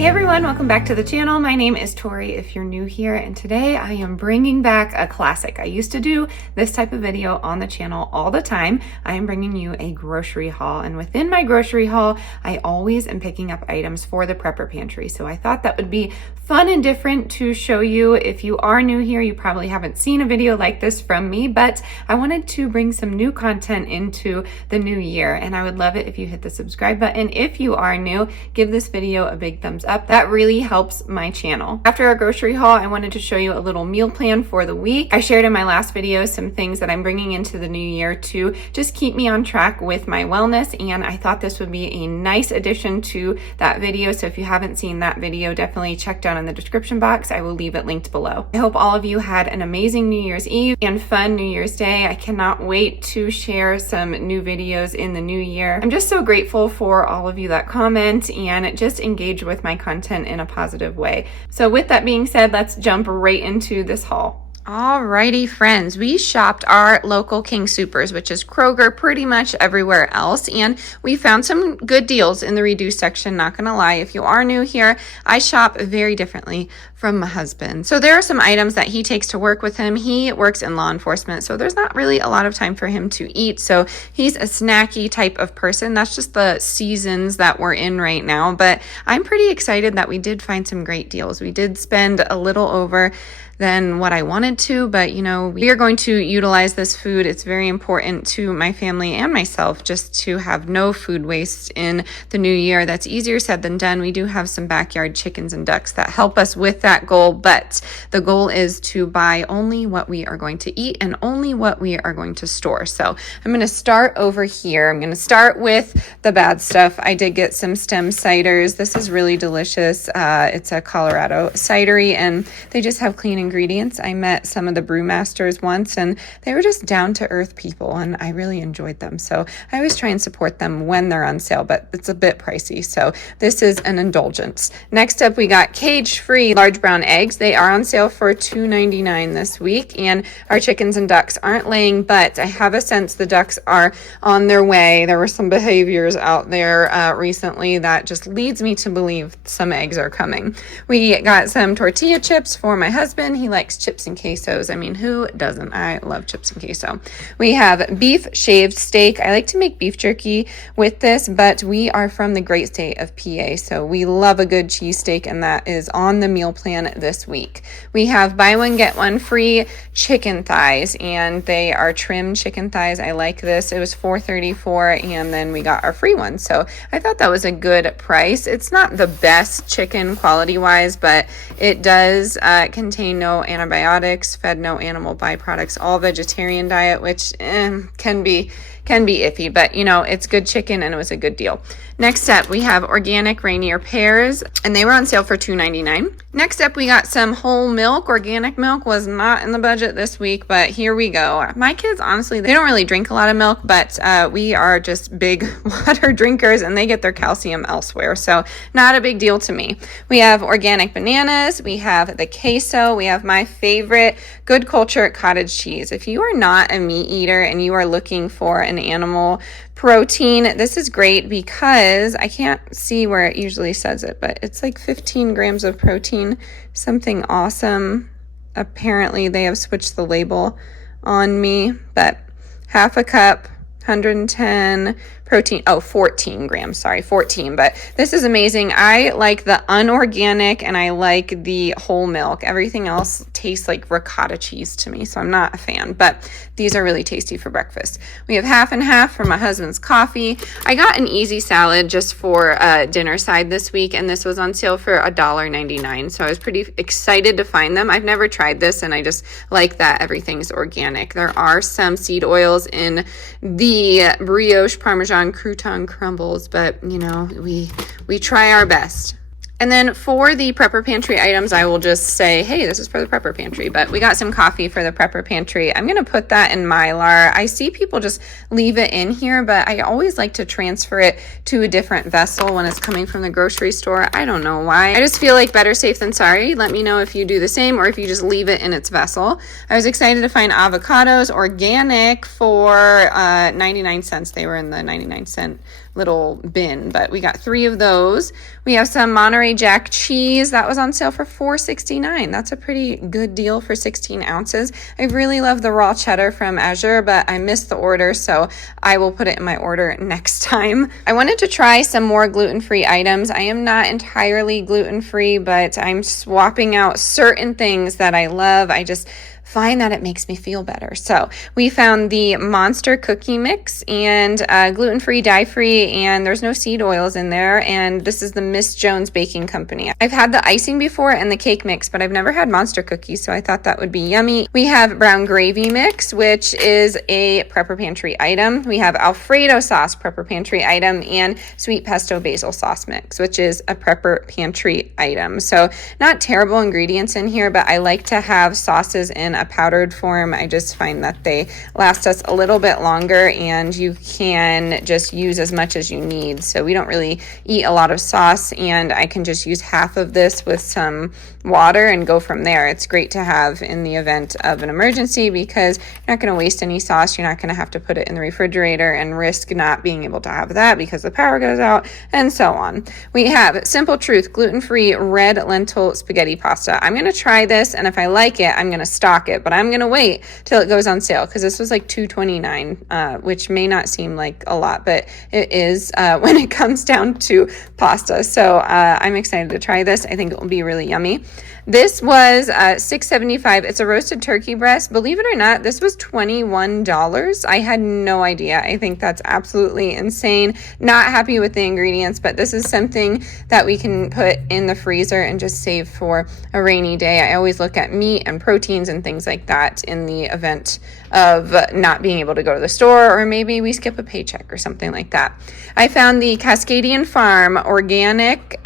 Hey everyone, welcome back to the channel. My name is Tori if you're new here, and today I am bringing back a classic. I used to do this type of video on the channel all the time. I am bringing you a grocery haul, and within my grocery haul, I always am picking up items for the Prepper Pantry. So I thought that would be fun and different to show you. If you are new here, you probably haven't seen a video like this from me, but I wanted to bring some new content into the new year, and I would love it if you hit the subscribe button. If you are new, give this video a big thumbs up. That really helps my channel. After our grocery haul, I wanted to show you a little meal plan for the week. I shared in my last video some things that I'm bringing into the new year to just keep me on track with my wellness, and I thought this would be a nice addition to that video. So if you haven't seen that video, definitely check down in the description box. I will leave it linked below. I hope all of you had an amazing New Year's Eve and fun New Year's Day. I cannot wait to share some new videos in the new year. I'm just so grateful for all of you that comment and just engage with my content in a positive way. So with that being said, let's jump right into this haul. Alrighty friends, we shopped our local King Soopers, which is Kroger, pretty much everywhere else, and we found some good deals in the reduced section. Not gonna lie, if you are new here, I shop very differently from my husband. So there are some items that he takes to work with him. He works in law enforcement, so there's not really a lot of time for him to eat. So he's a snacky type of person. That's just the seasons that we're in right now. But I'm pretty excited that we did find some great deals. We did spend a little over than what I wanted to, but you know, we are going to utilize this food. It's very important to my family and myself just to have no food waste in the new year. That's easier said than done. We do have some backyard chickens and ducks that help us with that goal, but the goal is to buy only what we are going to eat and only what we are going to store. So I'm going to start over here. I'm going to start with the bad stuff. I did get some stem ciders. This is really delicious. It's a Colorado cidery, and they just have clean ingredients. I met some of the brewmasters once, and they were just down to earth people, and I really enjoyed them. So I always try and support them when they're on sale, but it's a bit pricey. So this is an indulgence. Next up, we got cage-free large brown eggs. They are on sale for $2.99 this week, and our chickens and ducks aren't laying, but I have a sense the ducks are on their way. There were some behaviors out there recently that just leads me to believe some eggs are coming. We got some tortilla chips for my husband. He likes chips and quesos. I mean, who doesn't? I love chips and queso. We have beef shaved steak. I like to make beef jerky with this, but we are from the great state of PA, so we love a good cheesesteak, and that is on the meal plan this week. We have buy one, get one free chicken thighs, and they are trimmed chicken thighs. I like this. It was $4.34, and then we got our free one, so I thought that was a good price. It's not the best chicken quality-wise, but it does contain no antibiotics, fed no animal byproducts, all vegetarian diet, which can be iffy, but you know, it's good chicken and it was a good deal. Next up, we have organic Rainier pears, and they were on sale for $2.99. Next up, we got some whole milk. Organic milk was not in the budget this week, but here we go. My kids, honestly, they don't really drink a lot of milk, but we are just big water drinkers, and they get their calcium elsewhere, so not a big deal to me. We have organic bananas. We have the queso. We have my favorite Good Culture cottage cheese. If you are not a meat eater and you are looking for an animal protein, this is great because I can't see where it usually says it, but it's like 15 grams of protein, something awesome. Apparently they have switched the label on me, but half a cup, 110 protein, 14 grams, sorry, 14, but this is amazing. I like the unorganic and I like the whole milk. Everything else tastes like ricotta cheese to me, so I'm not a fan, but these are really tasty for breakfast. We have half and half for my husband's coffee. I got an easy salad just for dinner side this week, and this was on sale for $1.99, so I was pretty excited to find them. I've never tried this, and I just like that everything's organic. There are some seed oils in the brioche Parmesan crouton crumbles, but you know, we try our best. And then for the Prepper Pantry items, I will just say, hey, this is for the Prepper Pantry, but we got some coffee for the Prepper Pantry. I'm going to put that in Mylar. I see people just leave it in here, but I always like to transfer it to a different vessel when it's coming from the grocery store. I don't know why. I just feel like better safe than sorry. Let me know if you do the same or if you just leave it in its vessel. I was excited to find avocados organic for 99 cents. They were in the 99-cent little bin, but we got 3 of those. We have some Monterey Jack cheese that was on sale for $4.69. That's a pretty good deal for 16 ounces. I really love the raw cheddar from Azure, but I missed the order, so I will put it in my order next time. I wanted to try some more gluten-free items. I am not entirely gluten-free, but I'm swapping out certain things that I love. I just find that it makes me feel better. So we found the Monster Cookie Mix and gluten-free, dye-free, and there's no seed oils in there. And this is the Miss Jones Baking Company. I've had the icing before and the cake mix, but I've never had monster cookies, so I thought that would be yummy. We have brown gravy mix, which is a Prepper Pantry item. We have Alfredo sauce Prepper Pantry item and sweet pesto basil sauce mix, which is a Prepper Pantry item. So not terrible ingredients in here, but I like to have sauces in a powdered form. I just find that they last us a little bit longer and you can just use as much as you need. So we don't really eat a lot of sauce, and I can just use half of this with some water and go from there. It's great to have in the event of an emergency because you're not going to waste any sauce. You're not going to have to put it in the refrigerator and risk not being able to have that because the power goes out, and so on. We have Simple Truth gluten-free red lentil spaghetti pasta. I'm going to try this, and if I like it, I'm going to stock it, but I'm going to wait till it goes on sale because this was like $2.29, which may not seem like a lot, but it is when it comes down to pasta. So I'm excited to try this. I think it will be really yummy. This was $6.75. It's a roasted turkey breast. Believe it or not, this was $21. I had no idea. I think that's absolutely insane. Not happy with the ingredients, but this is something that we can put in the freezer and just save for a rainy day. I always look at meat and proteins and things like that in the event of not being able to go to the store, or maybe we skip a paycheck or something like that. I found the Cascadian Farm organic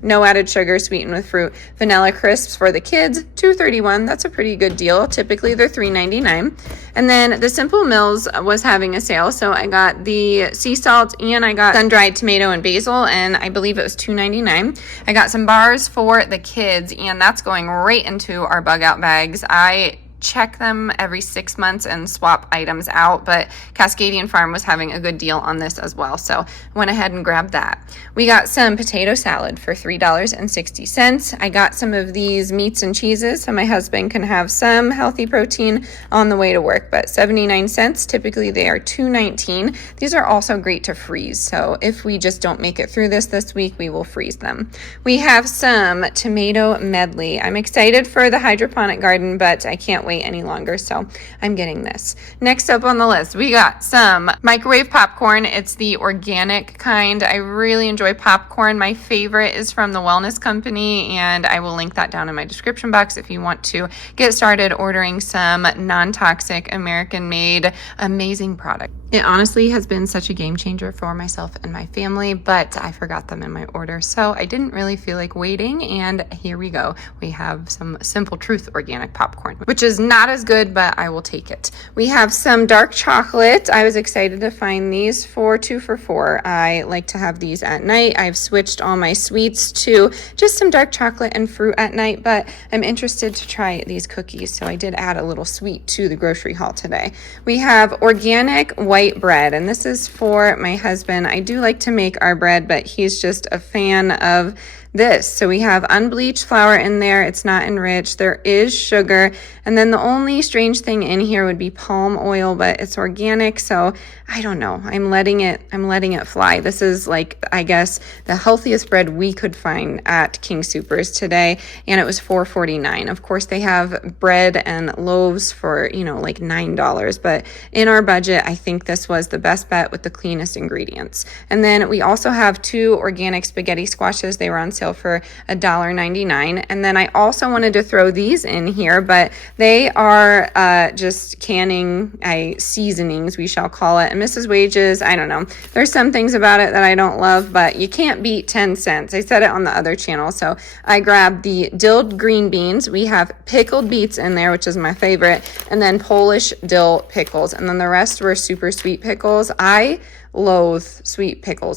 no added sugar, sweetened with fruit vanilla crisps for the kids, $2.31. That's a pretty good deal. Typically they're $3.99. And then the Simple Mills was having a sale, so I got the sea salt and I got sun-dried tomato and basil, and I believe it was $2.99. I got some bars for the kids, and that's going right into our bug out bags. I check them every 6 months and swap items out, but Cascadian Farm was having a good deal on this as well, so went ahead and grabbed that. We got some potato salad for $3.60. I got some of these meats and cheeses so my husband can have some healthy protein on the way to work, but 79 cents. Typically they are $2.19. These are also great to freeze, so if we just don't make it through this week, we will freeze them. We have some tomato medley. I'm excited for the hydroponic garden, but I can't wait any longer, so I'm getting this. Next up on the list, we got some microwave popcorn. It's the organic kind. I really enjoy popcorn. My favorite is from the Wellness Company, and I will link that down in my description box if you want to get started ordering some non-toxic American-made amazing product. It honestly has been such a game changer for myself and my family, but I forgot them in my order, so I didn't really feel like waiting, and here we go. We have some Simple Truth organic popcorn, which is not as good, but I will take it. We have some dark chocolate. I was excited to find these for 2 for $4. I like to have these at night. I've switched all my sweets to just some dark chocolate and fruit at night, but I'm interested to try these cookies, so I did add a little sweet to the grocery haul today. We have organic white bread, and this is for my husband. I do like to make our bread, but he's just a fan of this. So we have unbleached flour in there. It's not enriched. There is sugar. And then the only strange thing in here would be palm oil, but it's organic. So I don't know. I'm letting it fly. This is like, I guess, the healthiest bread we could find at King Soopers today. And it was $4.49. Of course, they have bread and loaves for, like $9. But in our budget, I think this was the best bet with the cleanest ingredients. And then we also have 2 organic spaghetti squashes. They were on sale for $1.99. And then I also wanted to throw these in here, but they are just canning seasonings, we shall call it. And Mrs. Wages, I don't know. There's some things about it that I don't love, but you can't beat 10 cents. I said it on the other channel. So I grabbed the dilled green beans. We have pickled beets in there, which is my favorite, and then Polish dill pickles. And then the rest were super sweet pickles. I loathe sweet pickle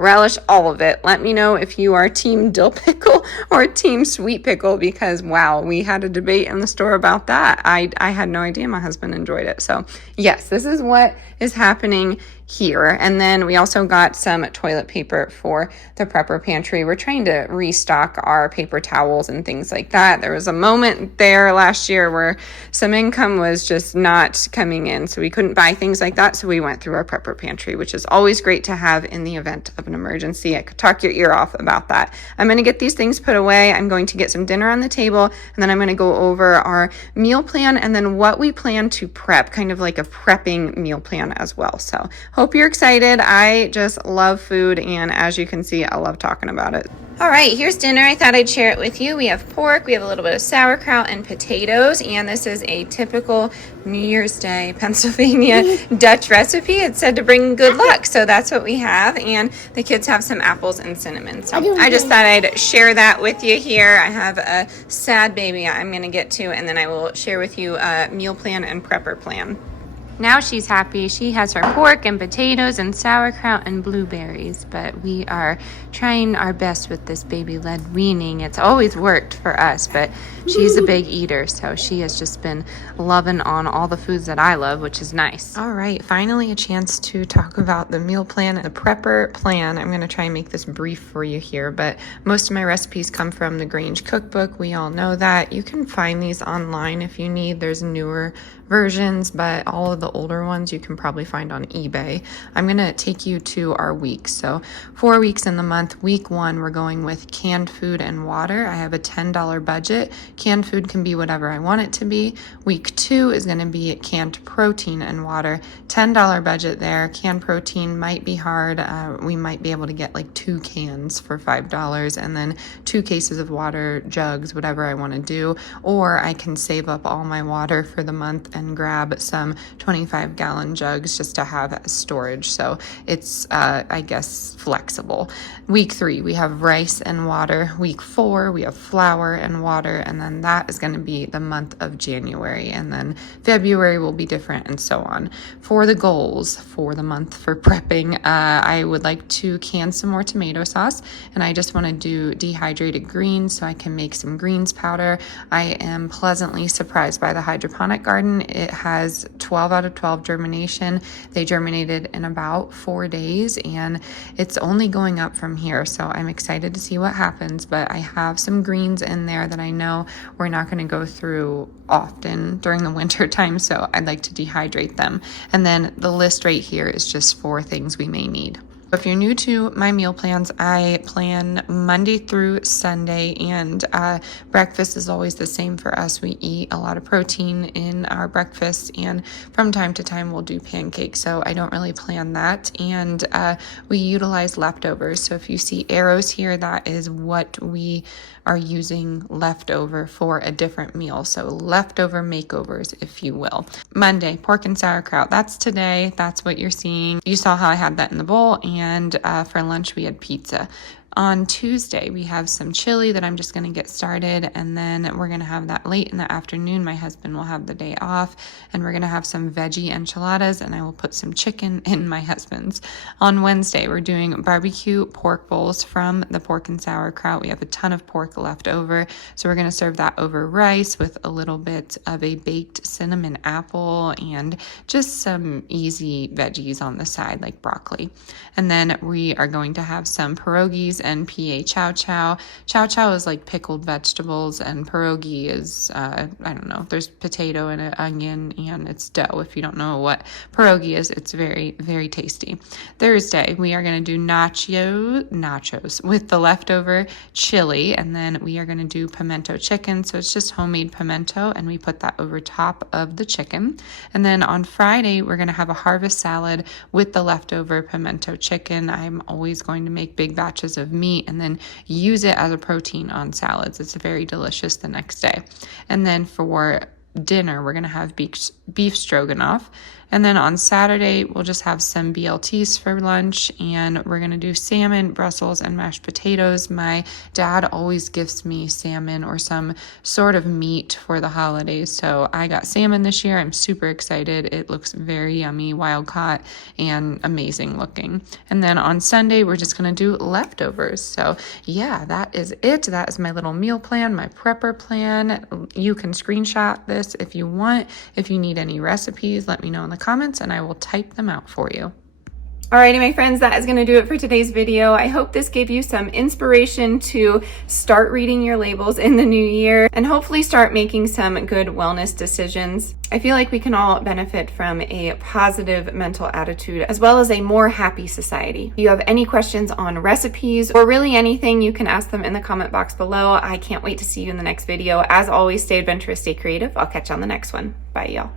relish, all of it. Let me know if you are team dill pickle or team sweet pickle, because wow, we had a debate in the store about that. I had no idea my husband enjoyed it. So yes, this is what is happening here. And then we also got some toilet paper for the prepper pantry. We're trying to restock our paper towels and things like that. There was a moment there last year where some income was just not coming in, so we couldn't buy things like that. So we went through our prepper pantry, which is always great to have in the event of an emergency. I could talk your ear off about that. I'm going to get these things put away. I'm going to get some dinner on the table, and then I'm going to go over our meal plan and then what we plan to prep, kind of like a prepping meal plan as well. So hope you're excited. I just love food, and as you can see, I love talking about it. All right, here's dinner. I thought I'd share it with you. We have pork, we have a little bit of sauerkraut and potatoes, and this is a typical New Year's Day Pennsylvania Dutch recipe. It said to bring good luck, so that's what we have, and the kids have some apples and cinnamon. So I just thought I'd share that with you here. I have a sad baby I'm going to get to, and then I will share with you a meal plan and prepper plan. Now she's happy. She has her pork and potatoes and sauerkraut and blueberries, but we are trying our best with this baby-led weaning. It's always worked for us, but she's a big eater, so she has just been loving on all the foods that I love, which is nice. All right, finally a chance to talk about the meal plan and the prepper plan. I'm going to try and make this brief for you here, but most of my recipes come from the Grange cookbook. We all know that. You can find these online if you need. There's newer versions, but all of the older ones you can probably find on eBay. I'm going to take you to our weeks. So 4 weeks in the month. Week 1, we're going with canned food and water. I have a $10 budget. Canned food can be whatever I want it to be. Week 2 is going to be canned protein and water. $10 budget there. Canned protein might be hard. We might be able to get like 2 cans for $5 and then 2 cases of water, jugs, whatever I want to do. Or I can save up all my water for the month and grab some 25-gallon jugs just to have as storage. So it's, I guess, flexible. Week 3, we have rice and water. Week 4, we have flour and water. And then that is going to be the month of January. And then February will be different and so on. For the goals for the month for prepping, I would like to can some more tomato sauce. And I just want to do dehydrated greens so I can make some greens powder. I am pleasantly surprised by the hydroponic garden. It has 12 out of 12 germination. They germinated in about 4 days, and it's only going up from here. So I'm excited to see what happens, but I have some greens in there that I know we're not going to go through often during the winter time. So I'd like to dehydrate them. And then the list right here is just 4 things we may need. If you're new to my meal plans, I plan Monday through Sunday, and breakfast is always the same for us. We eat a lot of protein in our breakfast, and from time to time we'll do pancakes, so I don't really plan that. And we utilize leftovers. So if you see arrows here, that is what we are using leftover for a different meal. So leftover makeovers, if you will. Monday, pork and sauerkraut. That's today. That's what you're seeing. You saw how I had that in the bowl, and for lunch we had pizza. On Tuesday, we have some chili that I'm just going to get started, and then we're going to have that late in the afternoon. My husband will have the day off, and we're going to have some veggie enchiladas, and I will put some chicken in my husband's. On Wednesday, we're doing barbecue pork bowls from the pork and sauerkraut. We have a ton of pork left over, so we're going to serve that over rice with a little bit of a baked cinnamon apple and just some easy veggies on the side like broccoli. And then we are going to have some pierogies and PA chow chow. Chow chow is like pickled vegetables, and pierogi is, I don't know, there's potato and an onion, and it's dough. If you don't know what pierogi is, it's very, very tasty. Thursday, we are going to do nachos with the leftover chili, and then we are going to do pimento chicken. So it's just homemade pimento, and we put that over top of the chicken. And then on Friday, we're going to have a harvest salad with the leftover pimento chicken. I'm always going to make big batches of meat and then use it as a protein on salads. It's very delicious the next day. And then for dinner, we're going to have beef stroganoff. And then on Saturday, we'll just have some BLTs for lunch, and we're going to do salmon, Brussels, and mashed potatoes. My dad always gifts me salmon or some sort of meat for the holidays, so I got salmon this year. I'm super excited. It looks very yummy, wild caught, and amazing looking. And then on Sunday, we're just going to do leftovers. So yeah, that is it. That is my little meal plan, my prepper plan. You can screenshot this if you want. If you need any recipes, let me know in the comments and I will type them out for you. Alrighty, my friends, that is going to do it for today's video. I hope this gave you some inspiration to start reading your labels in the new year and hopefully start making some good wellness decisions. I feel like we can all benefit from a positive mental attitude as well as a more happy society. If you have any questions on recipes or really anything, you can ask them in the comment box below. I can't wait to see you in the next video. As always, stay adventurous, stay creative. I'll catch you on the next one. Bye, y'all.